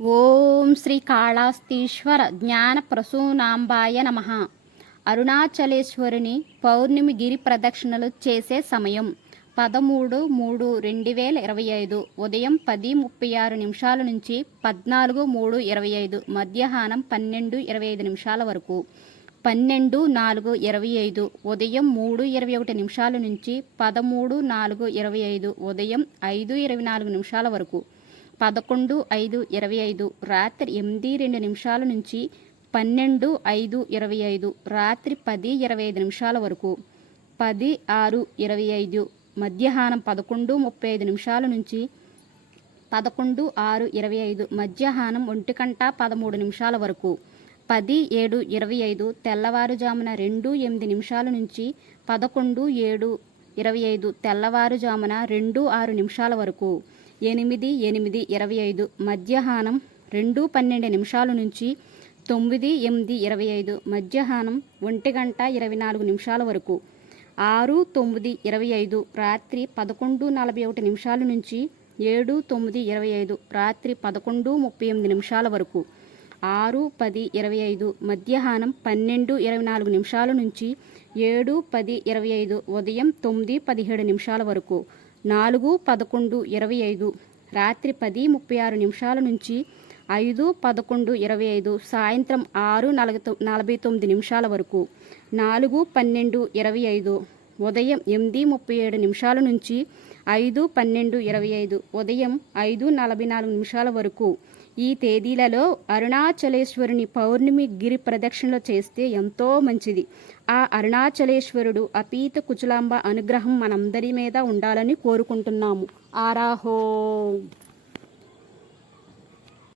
ఓం శ్రీ కాళాస్తీశ్వర జ్ఞాన ప్రసూనాంబాయ నమ. అరుణాచలేశ్వరుని పౌర్ణమి గిరి ప్రదక్షిణలు చేసే సమయం పదమూడు మూడు రెండు వేల ఇరవై ఐదు. ఉదయం పది ముప్పై ఆరు నిమిషాల నుంచి పద్నాలుగు మూడు ఇరవై ఐదు. మధ్యాహ్నం పన్నెండు ఇరవై ఐదు నిమిషాల వరకు. పన్నెండు నాలుగు ఇరవై ఐదు. ఉదయం మూడు ఇరవై ఒకటి నిమిషాల నుంచి పదమూడు నాలుగు ఇరవై ఐదు. ఉదయం ఐదు ఇరవై నాలుగు నిమిషాల వరకు. పదకొండు ఐదు ఇరవై ఐదు రాత్రి ఎనిమిది రెండు నిమిషాల నుంచి పన్నెండు ఐదు ఇరవై ఐదు రాత్రి పది ఇరవై ఐదు నిమిషాల వరకు. పది ఆరు ఇరవై ఐదు మధ్యాహ్నం పదకొండు ముప్పై ఐదు నిమిషాల నుంచి పదకొండు ఆరు ఇరవై ఐదు మధ్యాహ్నం ఒంటి గంట పదమూడు నిమిషాల వరకు. పది ఏడు ఇరవై ఐదు తెల్లవారుజామున రెండు ఎనిమిది నిమిషాల నుంచి పదకొండు ఏడు ఇరవై ఐదు తెల్లవారుజామున రెండు ఆరు నిమిషాల వరకు. ఎనిమిది ఎనిమిది ఇరవై ఐదు మధ్యాహ్నం రెండు పన్నెండు నిమిషాల నుంచి తొమ్మిది ఎనిమిది ఇరవై ఐదు మధ్యాహ్నం ఒంటి గంట ఇరవై నాలుగు నిమిషాల వరకు. ఆరు తొమ్మిది ఇరవై ఐదు రాత్రి పదకొండు నలభై ఒకటి నిమిషాల నుంచి ఏడు తొమ్మిది ఇరవై ఐదు రాత్రి పదకొండు ముప్పై ఎనిమిది నిమిషాల వరకు. ఆరు పది ఇరవై ఐదు మధ్యాహ్నం పన్నెండు ఇరవై నాలుగు నిమిషాల నుంచి ఏడు పది ఇరవై ఐదు ఉదయం తొమ్మిది పదిహేడు నిమిషాల వరకు. నాలుగు పదకొండు ఇరవై ఐదు రాత్రి పది ముప్పై ఆరు నిమిషాల నుంచి ఐదు పదకొండు ఇరవై ఐదు సాయంత్రం ఆరు నలభై నలభై తొమ్మిది నిమిషాల వరకు. నాలుగు పన్నెండు ఇరవై ఐదు ఉదయం ఎనిమిది ముప్పై ఏడు నిమిషాల నుంచి ఐదు పన్నెండు ఇరవై ఐదు ఉదయం ఐదు నలభై నాలుగు నిమిషాల వరకు. ఈ తేదీలలో అరుణాచలేశ్వరుని పౌర్ణమి గిరి ప్రదక్షిణలు చేస్తే ఎంతో మంచిది. ఆ అరుణాచలేశ్వరుడు అపీత కుచలాంబ అనుగ్రహం మనందరి మీద ఉండాలని కోరుకుంటున్నాము. ఆరాహో!